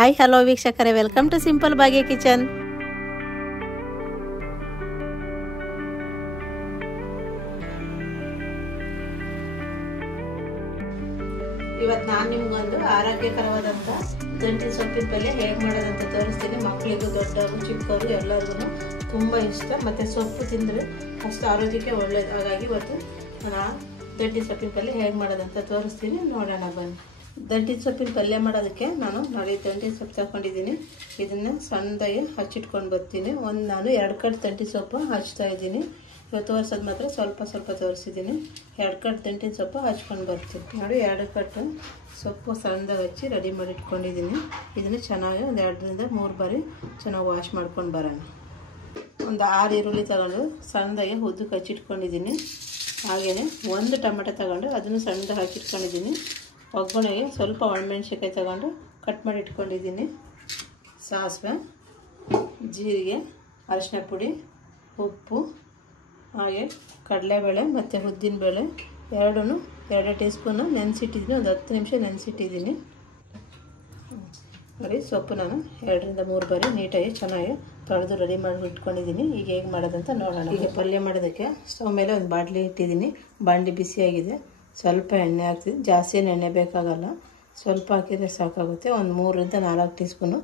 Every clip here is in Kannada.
ಹಾಯ್ ಹಲೋ ವೀಕ್ಷಕರೇ, welcome to simple Bhagya kitchen. ಇವತ್ತು ನಾನು ನಿಮ್ಗೊಂದು ಆರೋಗ್ಯಕರವಾದಂಥ ದಂಟಿನ ಸೊಪ್ಪಿನ ಪಲ್ಯ ಹೇಗೆ ಮಾಡೋದಂತ ತೋರಿಸ್ತೀನಿ. ಮಕ್ಕಳಿಗೂ ದೊಡ್ಡವರು ಚಿಕ್ಕವರು ಎಲ್ಲರಿಗೂ ತುಂಬ ಇಷ್ಟ, ಮತ್ತು ಸೊಪ್ಪು ತಿಂದರೆ ಅಷ್ಟು ಆರೋಗ್ಯಕ್ಕೆ ಒಳ್ಳೆಯದು. ಹಾಗಾಗಿ ಇವತ್ತು ನಾನು ದಂಟಿನ ಸೊಪ್ಪಿನ ಪಲ್ಯ ಹೇಗೆ ಮಾಡೋದಂತ ತೋರಿಸ್ತೀನಿ, ನೋಡೋಣ ಬನ್ನಿ. ದಂಟಿನ ಸೊಪ್ಪಿನ ಪಲ್ಯ ಮಾಡೋದಕ್ಕೆ ನಾನು ನೋಡಿ ದಂಟಿನ ಸೊಪ್ಪು ತಗೊಂಡಿದ್ದೀನಿ. ಇದನ್ನು ಸಣ್ಣದಾಗಿ ಹಚ್ಚಿಟ್ಕೊಂಡು ಬರ್ತೀನಿ. ನಾನು 2 ಕಟ್ ದಂಟಿನ ಸೊಪ್ಪು ಹಚ್ತಾ ಇದ್ದೀನಿ. ಇವತ್ತು ತೋರಿಸೋದು ಮಾತ್ರ ಸ್ವಲ್ಪ ತೋರಿಸಿದ್ದೀನಿ. 2 ಕಟ್ ದಂಟಿನ ಸೊಪ್ಪು ಹಚ್ಕೊಂಡು ಬರ್ತೀನಿ. ನೋಡಿ 2 ಕಟ್ಟು ಸೊಪ್ಪು ಸಣ್ಣದಾಗಿ ಹಚ್ಚಿ ರೆಡಿ ಮಾಡಿ ಇಟ್ಕೊಂಡಿದ್ದೀನಿ. ಇದನ್ನು ಚೆನ್ನಾಗಿ ಒಂದು 2 ರಿಂದ 3 ಬಾರಿ ಚೆನ್ನಾಗಿ ವಾಶ್ ಮಾಡ್ಕೊಂಡು ಬರೋಣ. ಒಂದು 6 ಈರುಳ್ಳಿ ತಗೊಂಡು ಸಣ್ಣದಾಗಿ ಉದ್ದಕ್ಕೆ ಹಚ್ಚಿಟ್ಕೊಂಡಿದ್ದೀನಿ. ಹಾಗೆಯೇ 1 ಟೊಮೆಟೊ ತಗೊಂಡು ಅದನ್ನು ಸಣ್ಣದಾಗಿ ಹಾಕಿಟ್ಕೊಂಡಿದ್ದೀನಿ. ಒಗ್ಗರಣೆಗೆ ಸ್ವಲ್ಪ ಒಣಮೆಣಸಿನ್ಕಾಯಿ ತಗೊಂಡು ಕಟ್ ಮಾಡಿ ಇಟ್ಕೊಂಡಿದ್ದೀನಿ. ಸಾಸಿವೆ, ಜೀರಿಗೆ, ಅರಿಶಿನ ಪುಡಿ, ಉಪ್ಪು, ಹಾಗೆ ಕಡಲೆಬೇಳೆ ಮತ್ತು ಉದ್ದಿನಬೇಳೆ 2 ಟೀ ಸ್ಪೂನು ನೆನೆಸಿಟ್ಟಿದ್ದೀನಿ. ಒಂದು 10 ನಿಮಿಷ ನೆನೆಸಿಟ್ಟಿದ್ದೀನಿ. ಬರೀ ಸೊಪ್ಪು ನಾನು 2 ರಿಂದ 3 ಬಾರಿ ನೀಟಾಗಿ ಚೆನ್ನಾಗಿ ತೊಳೆದು ರೆಡಿ ಮಾಡಿ ಇಟ್ಕೊಂಡಿದ್ದೀನಿ. ಈಗ ಹೇಗೆ ಮಾಡೋದಂತ ನೋಡೋಣ. ಈಗ ಪಲ್ಯ ಮಾಡೋದಕ್ಕೆ ಸ್ಟವ್ ಮೇಲೆ ಒಂದು ಬಾಣಲಿ ಇಟ್ಟಿದ್ದೀನಿ. ಬಾಣಲಿ ಬಿಸಿಯಾಗಿದೆ. ಸ್ವಲ್ಪ ಎಣ್ಣೆ ಹಾಕ್ತೀನಿ. ಜಾಸ್ತಿ ಎಣ್ಣೆ ಬೇಕಾಗಲ್ಲ, ಸ್ವಲ್ಪ ಹಾಕಿದರೆ ಸಾಕಾಗುತ್ತೆ. ಒಂದು 3 ರಿಂದ 4 ಟೀ ಸ್ಪೂನು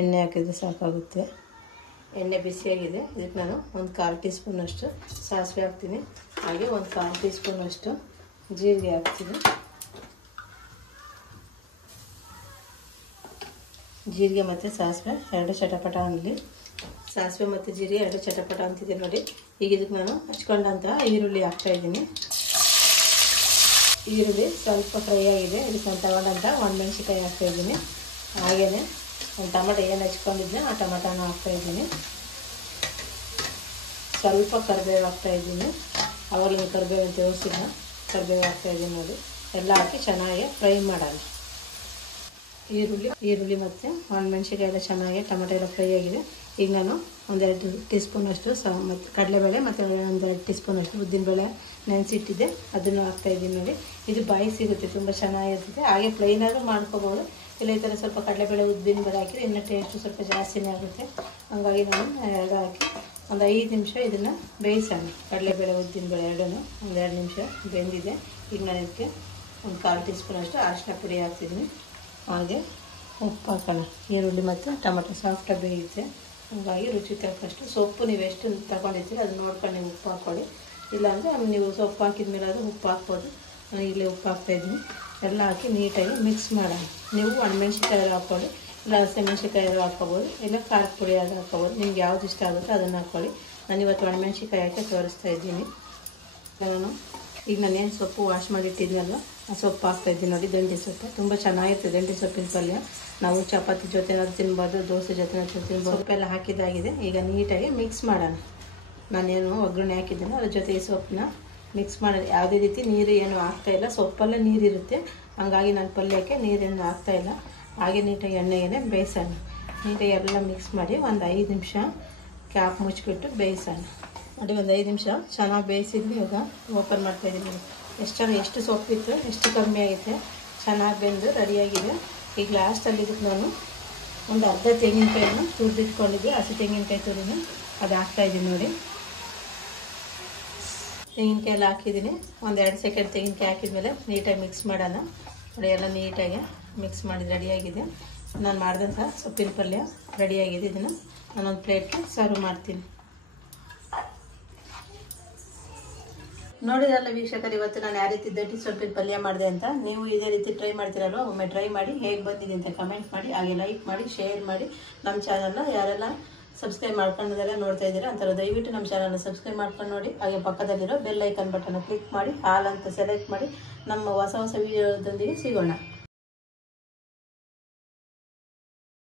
ಎಣ್ಣೆ ಹಾಕಿದರೆ ಸಾಕಾಗುತ್ತೆ. ಎಣ್ಣೆ ಬಿಸಿಯಾಗಿದೆ. ಇದಕ್ಕೆ ನಾನು ಒಂದು 1/4 ಟೀ ಸ್ಪೂನಷ್ಟು ಸಾಸಿವೆ ಹಾಕ್ತೀನಿ. ಹಾಗೆ ಒಂದು 1/4 ಟೀ ಸ್ಪೂನಷ್ಟು ಜೀರಿಗೆ ಹಾಕ್ತೀನಿ. ಜೀರಿಗೆ ಮತ್ತು ಸಾಸಿವೆ 2 ಚಟಪಟ ಅನ್ನಲಿ. ಸಾಸಿವೆ ಮತ್ತು ಜೀರಿಗೆ 2 ಚಟಪಟ ಅಂತಿದೆ ನೋಡಿ. ಈಗ ಇದಕ್ಕೆ ನಾನು ಹಚ್ಕೊಂಡಂಥ ಈರುಳ್ಳಿ ಹಾಕ್ತಾಯಿದ್ದೀನಿ. ಈರುಳ್ಳಿ ಸ್ವಲ್ಪ ಫ್ರೈ ಆಗಿದೆ. ಇದಕ್ಕೆ ನಾನು ತಗೊಂಡಂಥ ಒಣಮೆಣಸಿನ್ಕಾಯಿ ಹಾಕ್ತಾಯಿದ್ದೀನಿ. ಹಾಗೆಯೇ ಒಂದು ಟೊಮೆಟೊ ಏನು ಹಚ್ಕೊಂಡಿದ್ದೆ ಆ ಟೊಮೆಟೊನ ಹಾಕ್ತಾಯಿದ್ದೀನಿ. ಸ್ವಲ್ಪ ಕರಿಬೇವು ಹಾಕ್ತಾಯಿದ್ದೀನಿ. ಅವಾಗಲೇ ಕರಿಬೇವು ಅಂತ ತೋರಿಸಿದ ಕರಿಬೇವು ಹಾಕ್ತಾಯಿದ್ದೀನಿ ನೋಡಿ. ಎಲ್ಲ ಹಾಕಿ ಚೆನ್ನಾಗಿ ಫ್ರೈ ಮಾಡೋಣ. ಈರುಳ್ಳಿ ಮತ್ತು ಒಣಮೆಣಸಿನ್ಕಾಯಿ ಎಲ್ಲ ಚೆನ್ನಾಗಿ ಟೊಮೆಟೊ ಎಲ್ಲ ಫ್ರೈ ಆಗಿದೆ. ಈಗ ನಾನು ಒಂದು 2 ಟೀ ಸ್ಪೂನಷ್ಟು ಮತ್ತು ಕಡಲೆಬೇಳೆ ಮತ್ತು ಒಂದು 2 ಟೀ ಸ್ಪೂನಷ್ಟು ಉದ್ದಿನಬೇಳೆ ನೆನೆಸಿಟ್ಟಿದ್ದೆ, ಅದನ್ನು ಹಾಕ್ತಾಯಿದ್ದೀನಿ ನೋಡಿ. ಇದು ಬಾಯಿ ಸಿಗುತ್ತೆ, ತುಂಬ ಚೆನ್ನಾಗಿರ್ತದೆ. ಹಾಗೆ ಪ್ಲೈನಾದರೂ ಮಾಡ್ಕೋಬೋದು. ಇಲ್ಲ ಈ ಥರ ಸ್ವಲ್ಪ ಕಡಲೆಬೇಳೆ ಉದ್ದಿನಬೇಳೆ ಹಾಕಿದ್ರೆ ಇನ್ನೂ ಟೇಸ್ಟು ಸ್ವಲ್ಪ ಜಾಸ್ತಿನೇ ಆಗುತ್ತೆ. ಹಾಗಾಗಿ ನಾನು 2 ಹಾಕಿ ಒಂದು 5 ನಿಮಿಷ ಇದನ್ನು ಬೇಯಿಸೋಣ. ಕಡಲೆಬೇಳೆ ಉದ್ದಿನಬೇಳೆ 2 ಒಂದು 2 ನಿಮಿಷ ಬೆಂದಿದೆ. ಈಗ ನಾನು ಇದಕ್ಕೆ ಒಂದು 1/4 ಟೀ ಸ್ಪೂನಷ್ಟು ಅರಿಶಿನ ಪುಡಿ ಹಾಕ್ತಿದ್ದೀನಿ. ಹಾಗೆ ಉಪ್ಪು ಹಾಕೋಣ. ಈರುಳ್ಳಿ ಮತ್ತು ಟೊಮೆಟೊ ಸಾಫ್ಟಾಗಿ ಬೇಯುತ್ತೆ. ಹಾಗಾಗಿ ರುಚಿ ತಕ್ಕಷ್ಟು ಸೊಪ್ಪು ನೀವು ಎಷ್ಟು ತಗೊಂಡಿರ್ತೀರಿ ಅದನ್ನ ನೋಡ್ಕೊಂಡು ನೀವು ಉಪ್ಪು ಹಾಕ್ಕೊಳ್ಳಿ. ಇಲ್ಲಾಂದರೆ ನೀವು ಸೊಪ್ಪು ಹಾಕಿದ ಮೇಲೆ ಅದು ಉಪ್ಪು ಹಾಕ್ಬೋದು. ನಾನು ಇಲ್ಲೇ ಉಪ್ಪು ಹಾಕ್ತಾಯಿದ್ದೀನಿ. ಎಲ್ಲ ಹಾಕಿ ನೀಟಾಗಿ ಮಿಕ್ಸ್ ಮಾಡೋಣ. ನೀವು ಒಣಮೆಣ್ಸಿನ್ಕಾಯಿ ಹಾಕ್ಕೊಳ್ಳಿ, ಇಲ್ಲ ಹಸಿಮೆಣ್ಸಿನ್ಕಾಯಿ ಹಾಕ್ಕೋಬೋದು, ಇಲ್ಲ ಖಾರದ ಪುಡಿ ಅದು ಹಾಕ್ಕೋಬೋದು. ನಿಮ್ಗೆ ಯಾವ್ದು ಇಷ್ಟ ಆಗುತ್ತೋ ಅದನ್ನು ಹಾಕ್ಕೊಳ್ಳಿ. ನಾನು ಇವತ್ತು ಒಣಮೆಣ್ಸಿನ್ಕಾಯಿ ಹಾಕಿ ತೋರಿಸ್ತಾ ಇದ್ದೀನಿ. ಈಗ ನಾನೇನು ಸೊಪ್ಪು ವಾಶ್ ಮಾಡಿಟ್ಟಿದ್ನಲ್ಲ ಆ ಸೊಪ್ಪು ಹಾಕ್ತಾಯಿದ್ದೀನಿ ನೋಡಿ. ದಂಟಿನ ಸೊಪ್ಪು ತುಂಬ ಚೆನ್ನಾಗಿರ್ತದೆ. ದಂಟಿನ ಸೊಪ್ಪಿನ ಪಲ್ಯ ನಾವು ಚಪಾತಿ ಜೊತೆನಾದ್ರು ತಿನ್ಬೋದು, ದೋಸೆ ಜೊತೆನಾದ್ರು ತಿನ್ಬೋದು. ಸೊಪ್ಪೆಲ್ಲ ಹಾಕಿದ್ದಾಗಿದೆ. ಈಗ ನೀಟಾಗಿ ಮಿಕ್ಸ್ ಮಾಡೋಣ. ನಾನೇನು ಒಗ್ಗರಣೆ ಹಾಕಿದ್ದೀನಿ ಅದ್ರ ಜೊತೆ ಈ ಸೊಪ್ಪನ್ನ ಮಿಕ್ಸ್ ಮಾಡೋದು. ಯಾವುದೇ ರೀತಿ ನೀರು ಏನು ಹಾಕ್ತಾಯಿಲ್ಲ, ಸೊಪ್ಪಲ್ಲೇ ನೀರಿರುತ್ತೆ. ಹಾಗಾಗಿ ನಾನು ಪಲ್ಯಕ್ಕೆ ನೀರೇನು ಹಾಕ್ತಾಯಿಲ್ಲ. ಹಾಗೆ ನೀಟಾಗಿ ಎಣ್ಣೆಗೆ ಬೇಯಿಸೋಣ. ನೀಟಾಗಿ ಎಲ್ಲ ಮಿಕ್ಸ್ ಮಾಡಿ ಒಂದು 5 ನಿಮಿಷ ಕ್ಯಾಪ್ ಮುಚ್ಚಿಬಿಟ್ಟು ಬೇಯಿಸೋಣ ನೋಡಿ. ಒಂದು 5 ನಿಮಿಷ ಚೆನ್ನಾಗಿ ಬೇಯಿಸಿದ್ವಿ. ಇವಾಗ ಓಪನ್ ಮಾಡ್ತಾಯಿದ್ದೀನಿ. ಎಷ್ಟು ಸೊಪ್ಪಿತ್ತು, ಎಷ್ಟು ಕಮ್ಮಿ ಆಗಿದೆ, ಚೆನ್ನಾಗಿ ಬೆಂದು ರೆಡಿಯಾಗಿದೆ. ಈಗ ಲಾಸ್ಟಲ್ಲಿ ಇದಕ್ಕೆ ನಾನು ಒಂದು ಅರ್ಧ ತೆಂಗಿನಕಾಯಿನ ತುರಿದಿಟ್ಕೊಂಡಿದ್ದೆ. ಹಸಿ ತೆಂಗಿನಕಾಯಿ ತುರಿನ ಅದು ಹಾಕ್ತಾಯಿದ್ದೀನಿ ನೋಡಿ. ತೆಂಗಿನಕಾಯಿ ಎಲ್ಲ ಹಾಕಿದ್ದೀನಿ. ಒಂದು 2 ಸೆಕೆಂಡ್ ತೆಂಗಿನಕಾಯಿ ಹಾಕಿದ್ಮೇಲೆ ನೀಟಾಗಿ ಮಿಕ್ಸ್ ಮಾಡೋಣ ನೋಡಿ. ಎಲ್ಲ ನೀಟಾಗಿ ಮಿಕ್ಸ್ ಮಾಡಿದ ರೆಡಿಯಾಗಿದೆ. ನಾನು ಮಾಡಿದಂಥ ಸೊಪ್ಪಿನ ಪಲ್ಯ ರೆಡಿಯಾಗಿದೆ. ಇದನ್ನು ನಾನೊಂದು ಪ್ಲೇಟ್ಗೆ ಸರ್ವ್ ಮಾಡ್ತೀನಿ. ನೋಡಿದ್ರಲ್ಲ ವೀಕ್ಷಕರು, ಇವತ್ತು ನಾನು ಯಾವ ರೀತಿ ದಂಟಿನ ಸೊಪ್ಪಿನ ಪಲ್ಯ ಮಾಡಿದೆ ಅಂತ. ನೀವು ಇದೇ ರೀತಿ ಟ್ರೈ ಮಾಡ್ತೀರಲ್ವ, ಒಮ್ಮೆ ಟ್ರೈ ಮಾಡಿ ಹೇಗೆ ಬಂದಿದೆ ಅಂತ ಕಮೆಂಟ್ ಮಾಡಿ. ಹಾಗೆ ಲೈಕ್ ಮಾಡಿ, ಶೇರ್ ಮಾಡಿ. ನಮ್ಮ ಚಾನಲ್ನ ಯಾರೆಲ್ಲ ಸಬ್ಸ್ಕ್ರೈಬ್ ಮಾಡ್ಕೊಂಡೆಲ್ಲ ನೋಡ್ತಾ ಇದ್ದೀರಾ ಅಂತಾರೆ, ದಯವಿಟ್ಟು ನಮ್ಮ ಚಾನಲ್ನ ಸಬ್ಸ್ಕ್ರೈಬ್ ಮಾಡ್ಕೊಂಡು ನೋಡಿ. ಹಾಗೆ ಪಕ್ಕದಲ್ಲಿರೋ ಬೆಲ್ ಐಕನ್ ಬಟನ್ ಕ್ಲಿಕ್ ಮಾಡಿ ಆಲ್ ಅಂತ ಸೆಲೆಕ್ಟ್ ಮಾಡಿ. ನಮ್ಮ ಹೊಸ ವೀಡಿಯೋದೊಂದಿಗೆ ಸಿಗೋಣ.